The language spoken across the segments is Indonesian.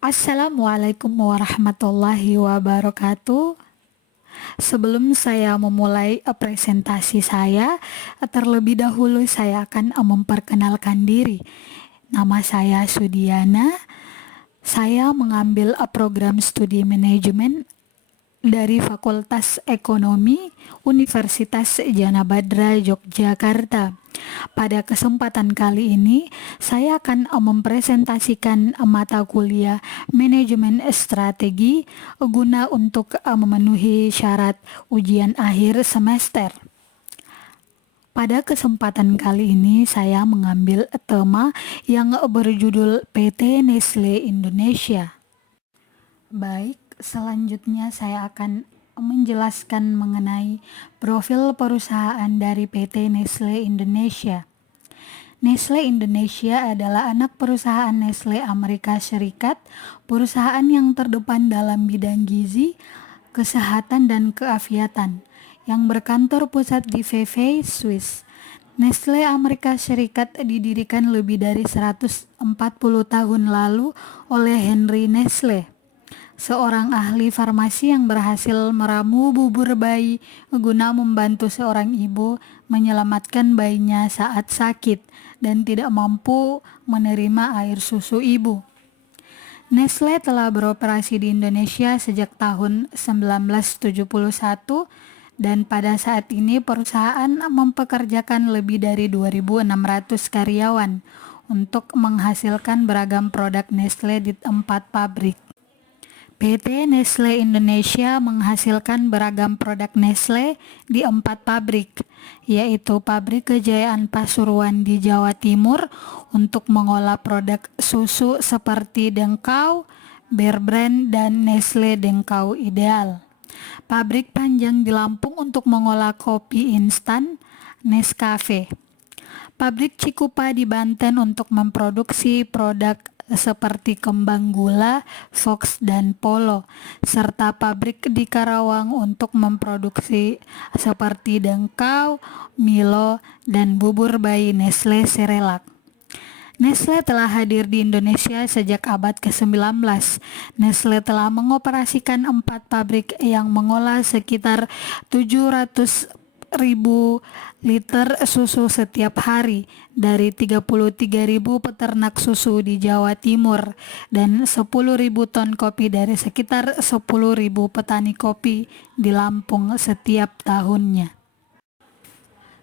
Assalamualaikum warahmatullahi wabarakatuh. Sebelum saya memulai presentasi saya, terlebih dahulu saya akan memperkenalkan diri. Nama saya Sudiana. Saya mengambil program studi manajemen dari Fakultas Ekonomi Universitas Djana Badra, Yogyakarta. Pada kesempatan kali ini, saya akan mempresentasikan mata kuliah manajemen strategi guna untuk memenuhi syarat ujian akhir semester. Pada kesempatan kali ini, saya mengambil tema yang berjudul PT Nestle Indonesia. Baik, selanjutnya saya akan menjelaskan mengenai profil perusahaan dari PT Nestle Indonesia. Nestle Indonesia adalah anak perusahaan Nestle Amerika Serikat, perusahaan yang terdepan dalam bidang gizi, kesehatan, dan keafiatan, yang berkantor pusat di Vevey, Swiss. Nestle Amerika Serikat didirikan lebih dari 140 tahun lalu oleh Henry Nestle, seorang ahli farmasi yang berhasil meramu bubur bayi guna membantu seorang ibu menyelamatkan bayinya saat sakit dan tidak mampu menerima air susu ibu. Nestle telah beroperasi di Indonesia sejak tahun 1971 dan pada saat ini perusahaan mempekerjakan lebih dari 2.600 karyawan untuk menghasilkan beragam produk Nestle di 4 pabrik. PT Nestle Indonesia menghasilkan beragam produk Nestle di 4 pabrik, yaitu Pabrik Kejayaan Pasuruan di Jawa Timur untuk mengolah produk susu seperti Dengkau, Bear Brand, dan Nestle Dengkau Ideal. Pabrik Panjang di Lampung untuk mengolah kopi instan, Nescafe. Pabrik Cikupa di Banten untuk memproduksi produk seperti kembang gula, Fox, dan Polo, serta pabrik di Karawang untuk memproduksi seperti Dengkau, Milo, dan bubur bayi Nestle Cerelac. Nestle telah hadir di Indonesia sejak abad ke-19. Nestle telah mengoperasikan 4 pabrik yang mengolah sekitar 700.000 liter susu setiap hari dari 33.000 peternak susu di Jawa Timur dan 10.000 ton kopi dari sekitar 10.000 petani kopi di Lampung setiap tahunnya.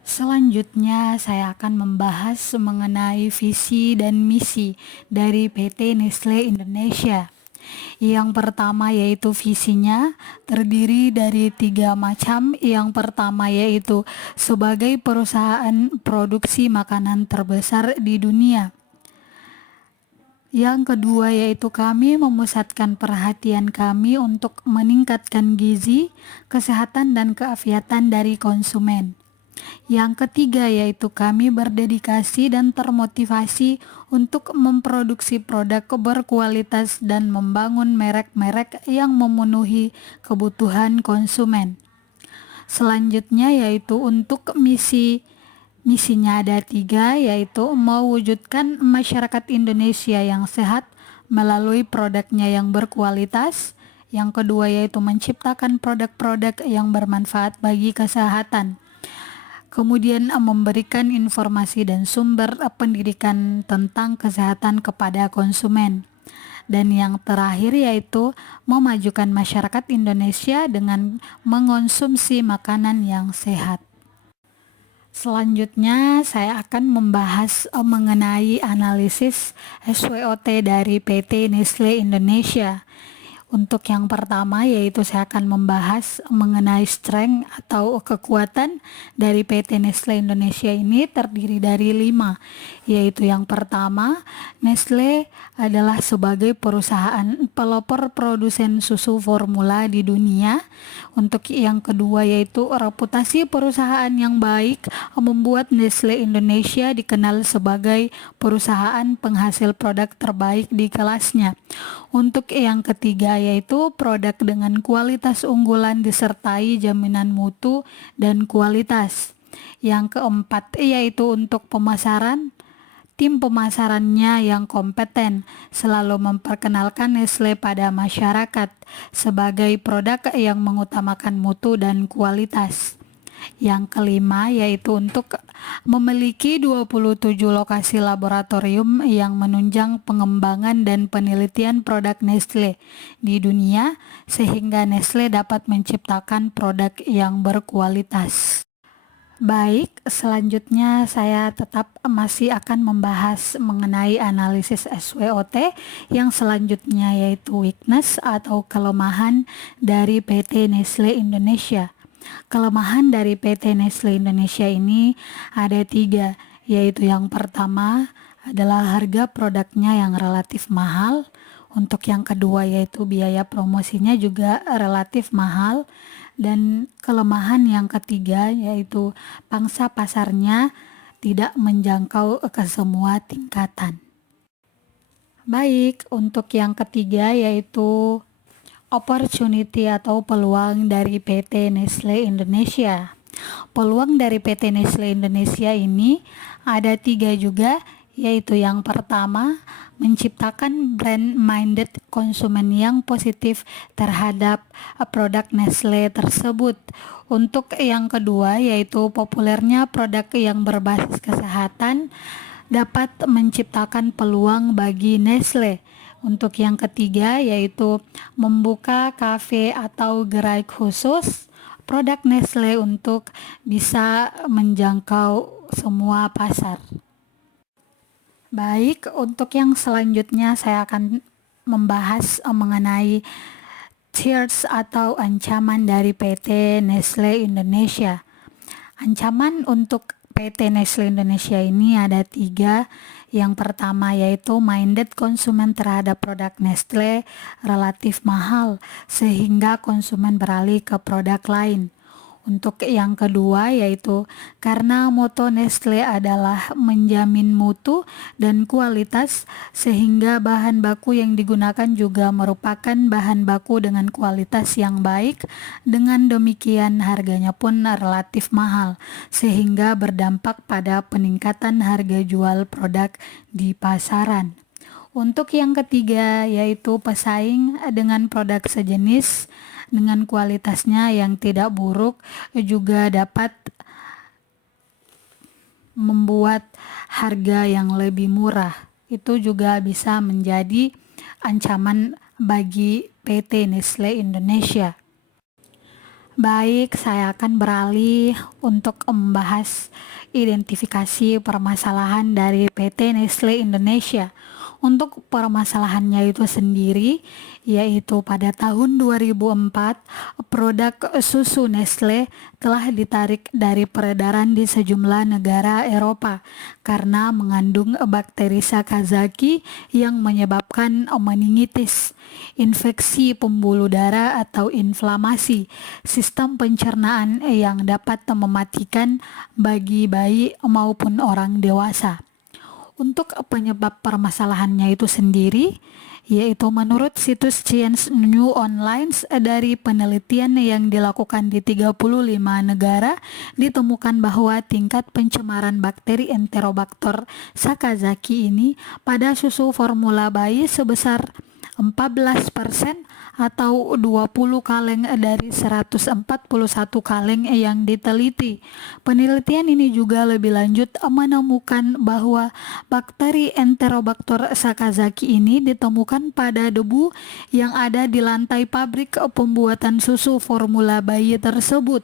Selanjutnya saya akan membahas mengenai visi dan misi dari PT Nestle Indonesia. Yang pertama yaitu visinya terdiri dari 3 macam. Yang pertama yaitu sebagai perusahaan produksi makanan terbesar di dunia. Yang kedua yaitu kami memusatkan perhatian kami untuk meningkatkan gizi, kesehatan, dan keafiatan dari konsumen. Yang ketiga yaitu kami berdedikasi dan termotivasi untuk memproduksi produk berkualitas dan membangun merek-merek yang memenuhi kebutuhan konsumen. Selanjutnya yaitu untuk misinya ada 3, yaitu mewujudkan masyarakat Indonesia yang sehat melalui produknya yang berkualitas. Yang kedua yaitu menciptakan produk-produk yang bermanfaat bagi kesehatan. Kemudian memberikan informasi dan sumber pendidikan tentang kesehatan kepada konsumen. Dan yang terakhir yaitu memajukan masyarakat Indonesia dengan mengonsumsi makanan yang sehat. Selanjutnya saya akan membahas mengenai analisis SWOT dari PT Nestle Indonesia. Untuk yang pertama yaitu saya akan membahas mengenai strength atau kekuatan dari PT Nestle Indonesia ini terdiri dari 5, yaitu yang pertama, Nestle adalah sebagai perusahaan pelopor produsen susu formula di dunia. Untuk yang kedua yaitu reputasi perusahaan yang baik membuat Nestle Indonesia dikenal sebagai perusahaan penghasil produk terbaik di kelasnya. Untuk yang ketiga yaitu produk dengan kualitas unggulan disertai jaminan mutu dan kualitas. Yang keempat yaitu untuk pemasaran tim pemasarannya yang kompeten, selalu memperkenalkan Nestle pada masyarakat sebagai produk yang mengutamakan mutu dan kualitas. Yang kelima yaitu untuk memiliki 27 lokasi laboratorium yang menunjang pengembangan dan penelitian produk Nestle di dunia sehingga Nestle dapat menciptakan produk yang berkualitas. Baik, selanjutnya saya tetap masih akan membahas mengenai analisis SWOT yang selanjutnya yaitu weakness atau kelemahan dari PT Nestle Indonesia. Kelemahan dari PT Nestle Indonesia ini ada 3, yaitu yang pertama adalah harga produknya yang relatif mahal. Untuk yang kedua yaitu biaya promosinya juga relatif mahal. Dan kelemahan yang ketiga yaitu pangsa pasarnya tidak menjangkau ke semua tingkatan. Baik, untuk yang ketiga yaitu opportunity atau peluang dari PT Nestle Indonesia. Peluang dari PT Nestle Indonesia ini ada 3 juga, yaitu yang pertama menciptakan brand-minded konsumen yang positif terhadap produk Nestle tersebut. Untuk yang kedua yaitu populernya produk yang berbasis kesehatan dapat menciptakan peluang bagi Nestle. Untuk yang ketiga yaitu membuka kafe atau gerai khusus produk Nestle untuk bisa menjangkau semua pasar. Baik, untuk yang selanjutnya saya akan membahas mengenai threats atau ancaman dari PT Nestle Indonesia. Ancaman untuk PT Nestle Indonesia ini ada 3. Yang pertama yaitu minded konsumen terhadap produk Nestle relatif mahal sehingga konsumen beralih ke produk lain. Untuk yang kedua yaitu karena moto Nestle adalah menjamin mutu dan kualitas sehingga bahan baku yang digunakan juga merupakan bahan baku dengan kualitas yang baik. Dengan demikian harganya pun relatif mahal sehingga berdampak pada peningkatan harga jual produk di pasaran. Untuk yang ketiga yaitu pesaing dengan produk sejenis dengan kualitasnya yang tidak buruk juga dapat membuat harga yang lebih murah. Itu juga bisa menjadi ancaman bagi PT Nestle Indonesia. Baik, saya akan beralih untuk membahas identifikasi permasalahan dari PT Nestle Indonesia. Untuk permasalahannya itu sendiri, yaitu pada tahun 2004, produk susu Nestle telah ditarik dari peredaran di sejumlah negara Eropa karena mengandung bakteri Sakazaki yang menyebabkan meningitis, infeksi pembuluh darah atau inflamasi sistem pencernaan yang dapat mematikan bagi bayi maupun orang dewasa. Untuk penyebab permasalahannya itu sendiri, yaitu menurut situs Science New Online dari penelitian yang dilakukan di 35 negara, ditemukan bahwa tingkat pencemaran bakteri Enterobacter Sakazaki ini pada susu formula bayi sebesar 14% atau 20 kaleng dari 141 kaleng yang diteliti. Penelitian ini juga lebih lanjut menemukan bahwa bakteri Enterobacter Sakazaki ini ditemukan pada debu yang ada di lantai pabrik pembuatan susu formula bayi tersebut.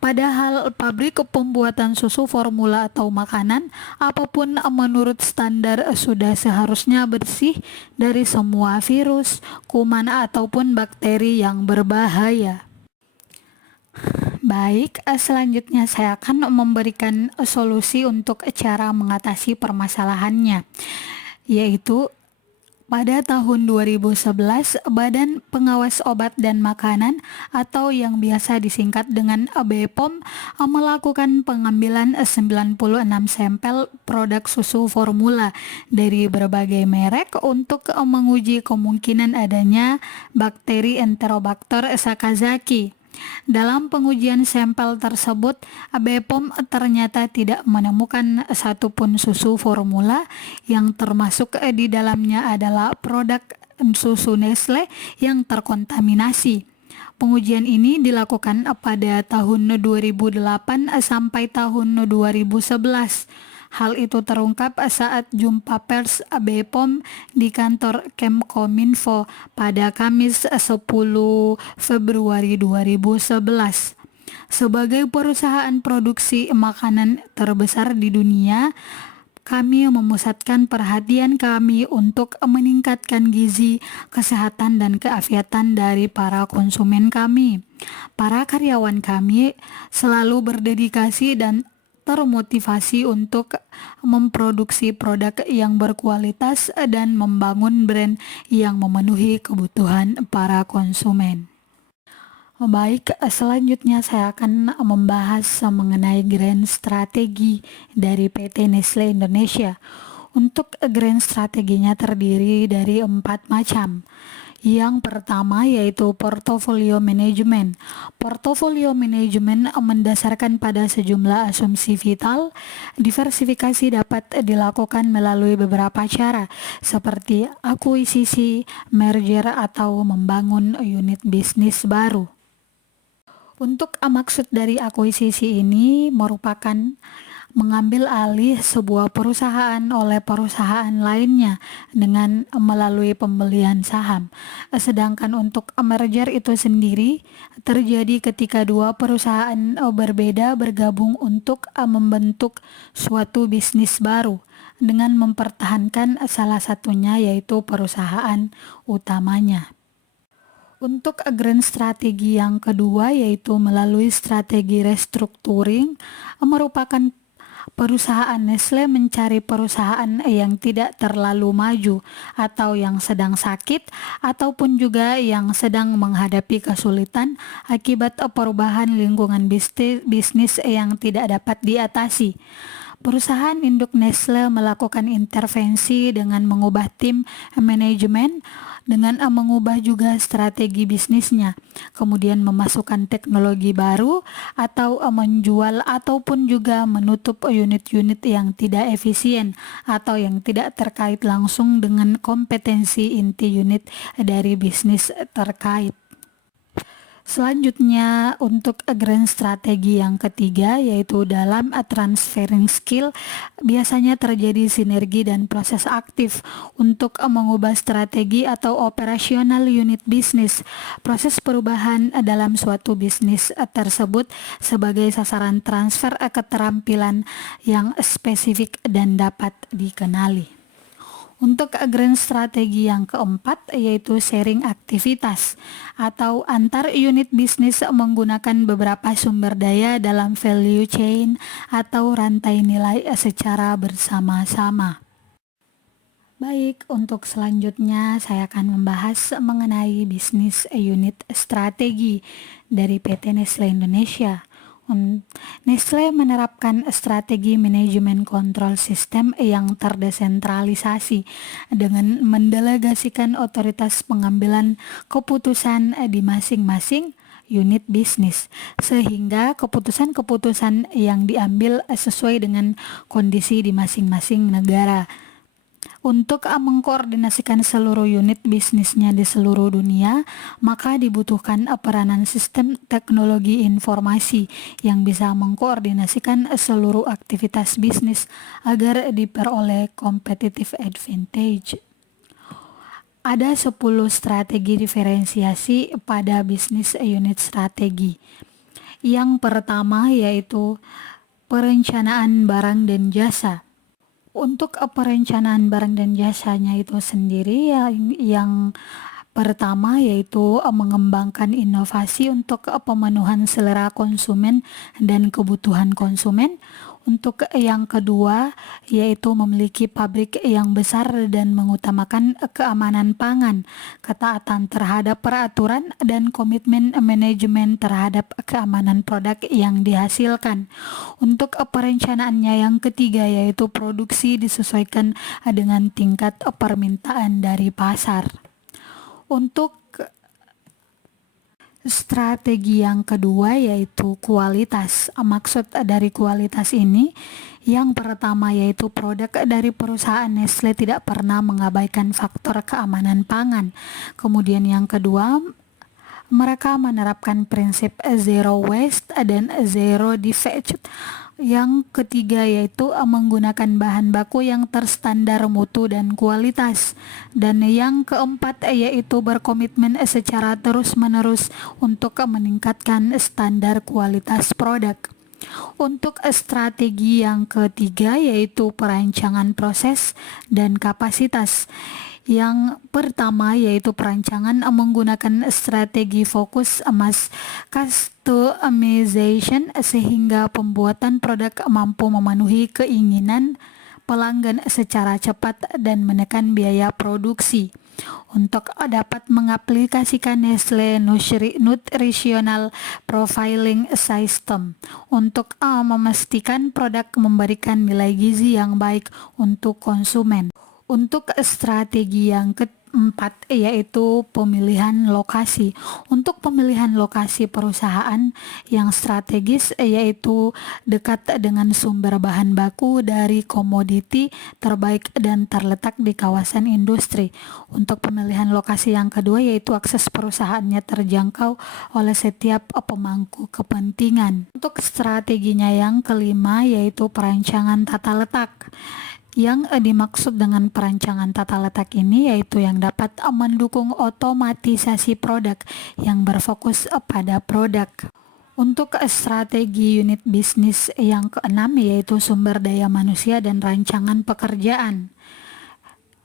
Padahal pabrik pembuatan susu formula atau makanan apapun menurut standar sudah seharusnya bersih dari semua virus, kuman ataupun bakteri yang berbahaya. Baik, selanjutnya saya akan memberikan solusi untuk cara mengatasi permasalahannya, yaitu pada tahun 2011, Badan Pengawas Obat dan Makanan atau yang biasa disingkat dengan BPOM melakukan pengambilan 96 sampel produk susu formula dari berbagai merek untuk menguji kemungkinan adanya bakteri Enterobacter Sakazaki. Dalam pengujian sampel tersebut, BPOM ternyata tidak menemukan satupun susu formula yang termasuk di dalamnya adalah produk susu Nestle yang terkontaminasi. Pengujian ini dilakukan pada tahun 2008 sampai tahun 2011. Hal itu terungkap saat jumpa pers BPOM di kantor Kemkominfo pada Kamis 10 Februari 2011. Sebagai perusahaan produksi makanan terbesar di dunia, kami memusatkan perhatian kami untuk meningkatkan gizi, kesehatan, dan keafiatan dari para konsumen kami. Para karyawan kami selalu berdedikasi dan termotivasi untuk memproduksi produk yang berkualitas dan membangun brand yang memenuhi kebutuhan para konsumen. Baik, selanjutnya saya akan membahas mengenai grand strategi dari PT Nestle Indonesia. Untuk grand strateginya terdiri dari 4 macam. Yang pertama yaitu portofolio manajemen. Portofolio manajemen mendasarkan pada sejumlah asumsi vital. Diversifikasi dapat dilakukan melalui beberapa cara, seperti akuisisi, merger, atau membangun unit bisnis baru. Untuk maksud dari akuisisi ini merupakan mengambil alih sebuah perusahaan oleh perusahaan lainnya dengan melalui pembelian saham. Sedangkan untuk merger itu sendiri terjadi ketika dua perusahaan berbeda bergabung untuk membentuk suatu bisnis baru dengan mempertahankan salah satunya yaitu perusahaan utamanya. Untuk grand strategi yang kedua yaitu melalui strategi restructuring, merupakan perusahaan Nestle mencari perusahaan yang tidak terlalu maju atau yang sedang sakit ataupun juga yang sedang menghadapi kesulitan akibat perubahan lingkungan bisnis yang tidak dapat diatasi. Perusahaan induk Nestle melakukan intervensi dengan mengubah tim manajemen, dengan mengubah juga strategi bisnisnya, kemudian memasukkan teknologi baru atau menjual ataupun juga menutup unit-unit yang tidak efisien atau yang tidak terkait langsung dengan kompetensi inti unit dari bisnis terkait. Selanjutnya untuk grand strategi yang ketiga yaitu dalam transferring skill biasanya terjadi sinergi dan proses aktif untuk mengubah strategi atau operasional unit bisnis. Proses perubahan dalam suatu bisnis tersebut sebagai sasaran transfer keterampilan yang spesifik dan dapat dikenali. Untuk grand strategi yang keempat yaitu sharing aktivitas atau antar unit bisnis menggunakan beberapa sumber daya dalam value chain atau rantai nilai secara bersama-sama. Baik, untuk selanjutnya saya akan membahas mengenai bisnis unit strategi dari PT Nestle Indonesia. Nestle menerapkan strategi manajemen kontrol sistem yang terdesentralisasi dengan mendelegasikan otoritas pengambilan keputusan di masing-masing unit bisnis, sehingga keputusan-keputusan yang diambil sesuai dengan kondisi di masing-masing negara. Untuk mengkoordinasikan seluruh unit bisnisnya di seluruh dunia, maka dibutuhkan peranan sistem teknologi informasi yang bisa mengkoordinasikan seluruh aktivitas bisnis agar diperoleh competitive advantage. Ada 10 strategi diferensiasi pada bisnis unit strategi. Yang pertama yaitu perencanaan barang dan jasa. Untuk perencanaan barang dan jasanya itu sendiri yang pertama yaitu mengembangkan inovasi untuk pemenuhan selera konsumen dan kebutuhan konsumen. Untuk yang kedua yaitu memiliki pabrik yang besar dan mengutamakan keamanan pangan, ketaatan terhadap peraturan dan komitmen manajemen terhadap keamanan produk yang dihasilkan. Untuk perencanaannya yang ketiga yaitu produksi disesuaikan dengan tingkat permintaan dari pasar. Untuk Strategi yang kedua yaitu kualitas. Maksud dari kualitas ini yang pertama yaitu produk dari perusahaan Nestle tidak pernah mengabaikan faktor keamanan pangan. Kemudian yang kedua, mereka menerapkan prinsip zero waste dan zero defect. Yang ketiga yaitu menggunakan bahan baku yang terstandar mutu dan kualitas. Dan yang keempat yaitu berkomitmen secara terus-menerus untuk meningkatkan standar kualitas produk. Untuk strategi yang ketiga yaitu perancangan proses dan kapasitas. Yang pertama yaitu perancangan menggunakan strategi fokus mass customization sehingga pembuatan produk mampu memenuhi keinginan pelanggan secara cepat dan menekan biaya produksi. Untuk dapat mengaplikasikan Nestle Nutritional Profiling System untuk memastikan produk memberikan nilai gizi yang baik untuk konsumen. Untuk strategi yang keempat yaitu pemilihan lokasi. Untuk pemilihan lokasi perusahaan yang strategis yaitu dekat dengan sumber bahan baku dari komoditi terbaik dan terletak di kawasan industri. Untuk pemilihan lokasi yang kedua yaitu akses perusahaannya terjangkau oleh setiap pemangku kepentingan. Untuk strateginya yang kelima yaitu perancangan tata letak. Yang dimaksud dengan perancangan tata letak ini yaitu yang dapat mendukung otomatisasi produk yang berfokus pada produk. Untuk strategi unit bisnis yang keenam yaitu sumber daya manusia dan rancangan pekerjaan.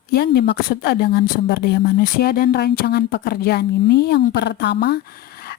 Yang dimaksud dengan sumber daya manusia dan rancangan pekerjaan ini yang pertama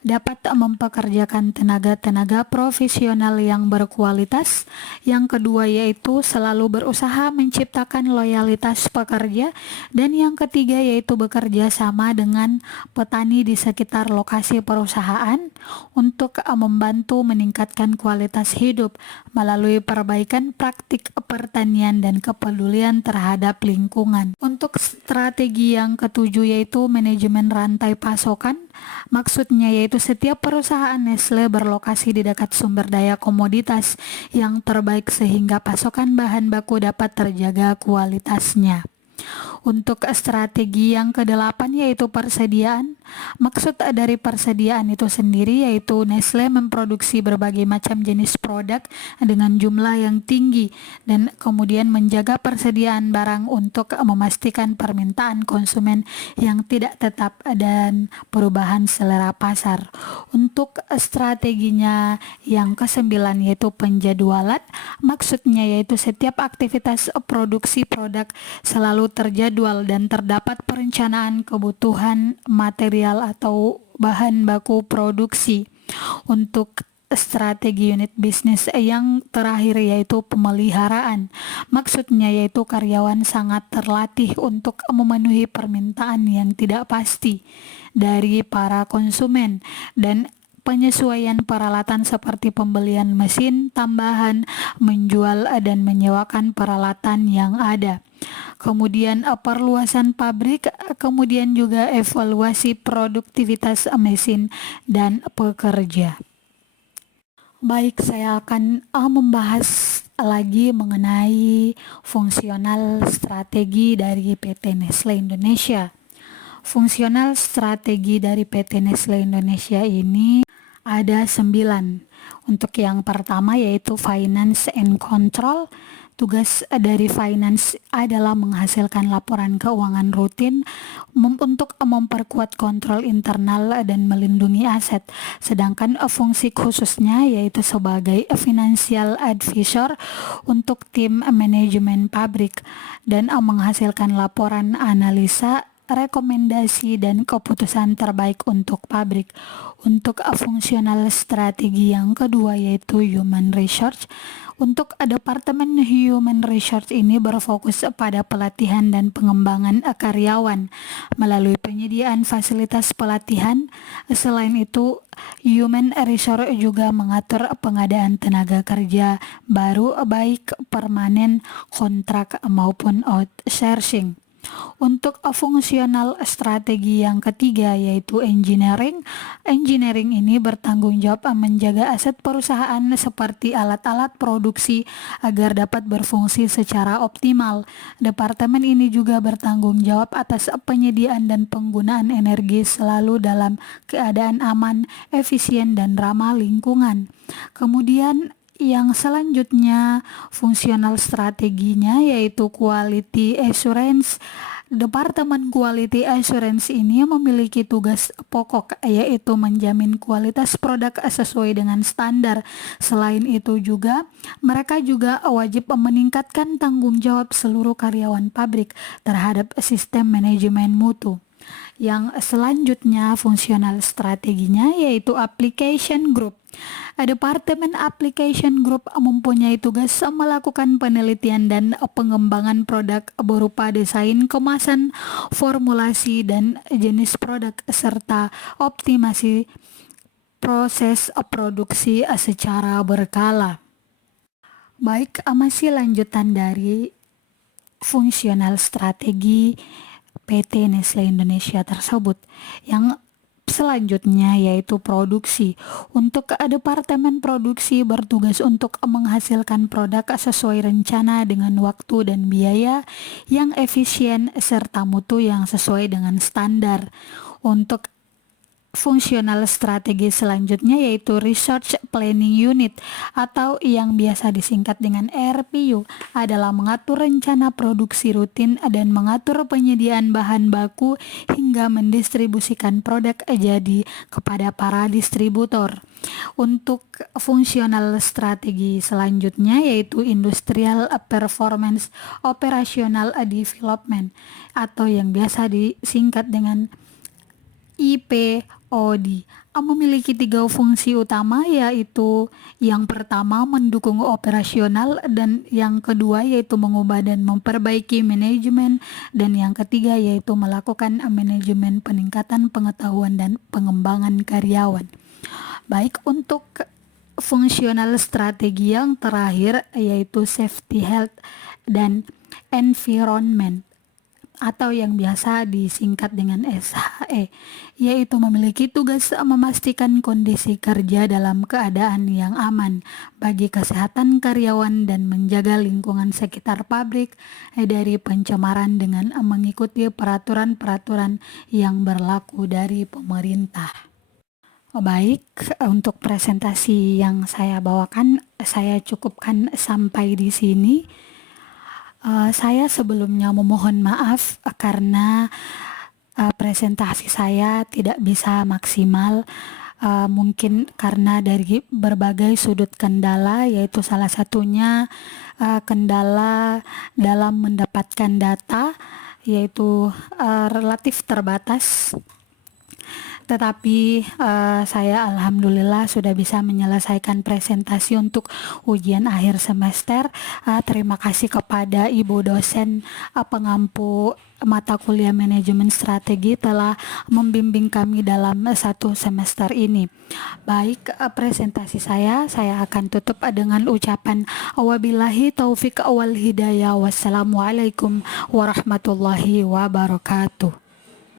dapat mempekerjakan tenaga-tenaga profesional yang berkualitas. Yang kedua yaitu selalu berusaha menciptakan loyalitas pekerja. Dan yang ketiga yaitu bekerja sama dengan petani di sekitar lokasi perusahaan untuk membantu meningkatkan kualitas hidup melalui perbaikan praktik pertanian dan kepedulian terhadap lingkungan. Untuk strategi yang ketujuh yaitu manajemen rantai pasokan. Maksudnya yaitu setiap perusahaan Nestle berlokasi di dekat sumber daya komoditas yang terbaik sehingga pasokan bahan baku dapat terjaga kualitasnya. Untuk strategi yang kedelapan yaitu persediaan. Maksud dari persediaan itu sendiri yaitu Nestle memproduksi berbagai macam jenis produk dengan jumlah yang tinggi dan kemudian menjaga persediaan barang untuk memastikan permintaan konsumen yang tidak tetap dan perubahan selera pasar. Untuk strateginya yang kesembilan yaitu penjadwalan. Maksudnya yaitu setiap aktivitas produksi produk selalu terjadwal dan terdapat perencanaan kebutuhan material atau bahan baku produksi. Untuk strategi unit bisnis yang terakhir yaitu pemeliharaan. Maksudnya yaitu karyawan sangat terlatih untuk memenuhi permintaan yang tidak pasti dari para konsumen dan penyesuaian peralatan seperti pembelian mesin tambahan, menjual dan menyewakan peralatan yang ada. Kemudian perluasan pabrik, kemudian juga evaluasi produktivitas mesin dan pekerja. Baik, saya akan membahas lagi mengenai fungsional strategi dari PT Nestle Indonesia. Fungsional strategi dari PT Nestle Indonesia ini ada 9. Untuk yang pertama yaitu Finance and Control. Tugas dari finance adalah menghasilkan laporan keuangan rutin untuk memperkuat kontrol internal dan melindungi aset. Sedangkan fungsi khususnya yaitu sebagai financial advisor untuk tim manajemen pabrik dan menghasilkan laporan analisa, rekomendasi dan keputusan terbaik untuk pabrik. Untuk fungsional strategi yang kedua yaitu human resource. Untuk Departemen Human Resource ini berfokus pada pelatihan dan pengembangan karyawan melalui penyediaan fasilitas pelatihan. Selain itu, Human Resource juga mengatur pengadaan tenaga kerja baru baik permanen, kontrak maupun outsourcing. Untuk fungsional strategi yang ketiga yaitu engineering. Engineering ini bertanggung jawab menjaga aset perusahaan seperti alat-alat produksi agar dapat berfungsi secara optimal. Departemen ini juga bertanggung jawab atas penyediaan dan penggunaan energi selalu dalam keadaan aman, efisien, dan ramah lingkungan. Kemudian yang selanjutnya fungsional strateginya yaitu quality assurance. Departemen Quality Assurance ini memiliki tugas pokok yaitu menjamin kualitas produk sesuai dengan standar. Selain itu juga mereka juga wajib meningkatkan tanggung jawab seluruh karyawan pabrik terhadap sistem manajemen mutu. Yang selanjutnya fungsional strateginya yaitu application group. Departemen Application Group mempunyai tugas melakukan penelitian dan pengembangan produk berupa desain, kemasan, formulasi, dan jenis produk serta optimasi proses produksi secara berkala. Baik, masih lanjutan dari fungsional strategi PT Nestle Indonesia tersebut. Yang selanjutnya yaitu produksi. Untuk departemen produksi bertugas untuk menghasilkan produk sesuai rencana dengan waktu dan biaya yang efisien serta mutu yang sesuai dengan standar. Untuk fungsional strategi selanjutnya yaitu Research Planning Unit atau yang biasa disingkat dengan RPU adalah mengatur rencana produksi rutin dan mengatur penyediaan bahan baku hingga mendistribusikan produk jadi kepada para distributor. Untuk fungsional strategi selanjutnya yaitu Industrial Performance Operational Development atau yang biasa disingkat dengan IPOD memiliki 3 fungsi utama yaitu yang pertama mendukung operasional dan yang kedua yaitu mengubah dan memperbaiki manajemen dan yang ketiga yaitu melakukan manajemen peningkatan pengetahuan dan pengembangan karyawan. Baik, untuk fungsional strategi yang terakhir yaitu safety, health, dan environment atau yang biasa disingkat dengan SHE, yaitu memiliki tugas memastikan kondisi kerja dalam keadaan yang aman bagi kesehatan karyawan dan menjaga lingkungan sekitar pabrik dari pencemaran dengan mengikuti peraturan-peraturan yang berlaku dari pemerintah. Baik, untuk presentasi yang saya bawakan saya cukupkan sampai di sini. Saya sebelumnya memohon maaf karena presentasi saya tidak bisa maksimal, mungkin karena dari berbagai sudut kendala, yaitu salah satunya kendala dalam mendapatkan data, yaitu relatif terbatas. Tetapi saya alhamdulillah sudah bisa menyelesaikan presentasi untuk ujian akhir semester. Terima kasih kepada Ibu dosen pengampu mata kuliah manajemen strategi telah membimbing kami dalam 1 semester ini. Baik, presentasi saya akan tutup dengan ucapan wabillahi taufik wal hidayah. Wassalamualaikum warahmatullahi wabarakatuh.